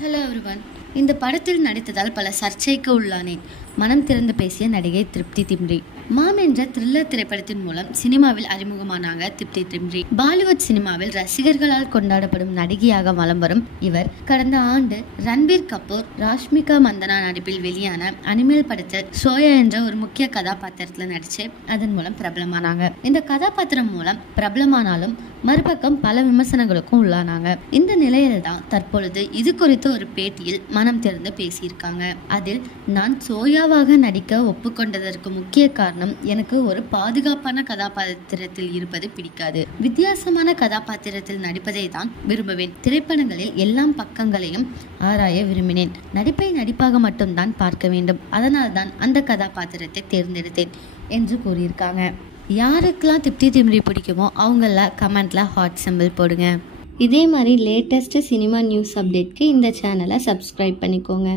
Hello everyone. இந்த படத்தில் நடித்ததால் பல சர்ச்சைக்கு உள்ளானேன். மனம் திறந்து பேசிய நடிகை திருப்தி திம்ரி. மாம் என்ற த்ரில்லர் திரைப்படத்தின் மூலம் சினிமாவில் அறிமுகமானாங்க திருப்தி திம்ரி. பாலிவுட் சினிமாவில் ரசிகர்களால் கொண்டாடப்படும் நடிகையாக வலம் வரும் இவர் கடந்த ஆண்டு ரன்பீர் கபூர், ராஷ்மிகா மந்தனா நடிப்பில் வெளியான அனிமல் படத்தில் சோயா என்ற ஒரு முக்கிய கதாபாத்திரத்தில் நடிச்சு அதன் மூலம் பிரபலமானாங்க. இந்த கதாபாத்திரம் மூலம் பிரபலமானாலும் மறுபக்கம் பல விமர்சனங்களுக்கும் உள்ளானாங்க. இந்த நிலையில தான் தற்பொழுது இது குறித்து ஒரு பேட்டியில் மனம் திறந்து பேசியிருக்காங்க. அதில், நான் சோயாவாக நடிக்க ஒப்புக்கொண்டதற்கு முக்கிய காரணம் எனக்கு ஒரு பாதுகாப்பான கதாபாத்திரத்தில் இருப்பது பிடிக்காது. வித்தியாசமான கதாபாத்திரத்தில் நடிப்பதை தான் விரும்புவேன். திரைப்படங்களில் எல்லா பக்கங்களையும் ஆராய விரும்பினேன். நடிப்பை நடிப்பாக மட்டும்தான் பார்க்க வேண்டும். அதனால்தான் அந்த கதாபாத்திரத்தை தேர்ந்தெடுத்தேன் என்று கூறியிருக்காங்க. யாருக்கெல்லாம் திருப்தி திம்ரி பிடிக்குமோ அவங்கள கமெண்ட்ல ஹார்ட் சிம்பிள் போடுங்க. இதே மாதிரி லேட்டஸ்ட் சினிமா நியூஸ் அப்டேட்க்கு இந்த சேனலை சப்ஸ்கிரைப் பண்ணிக்கோங்க.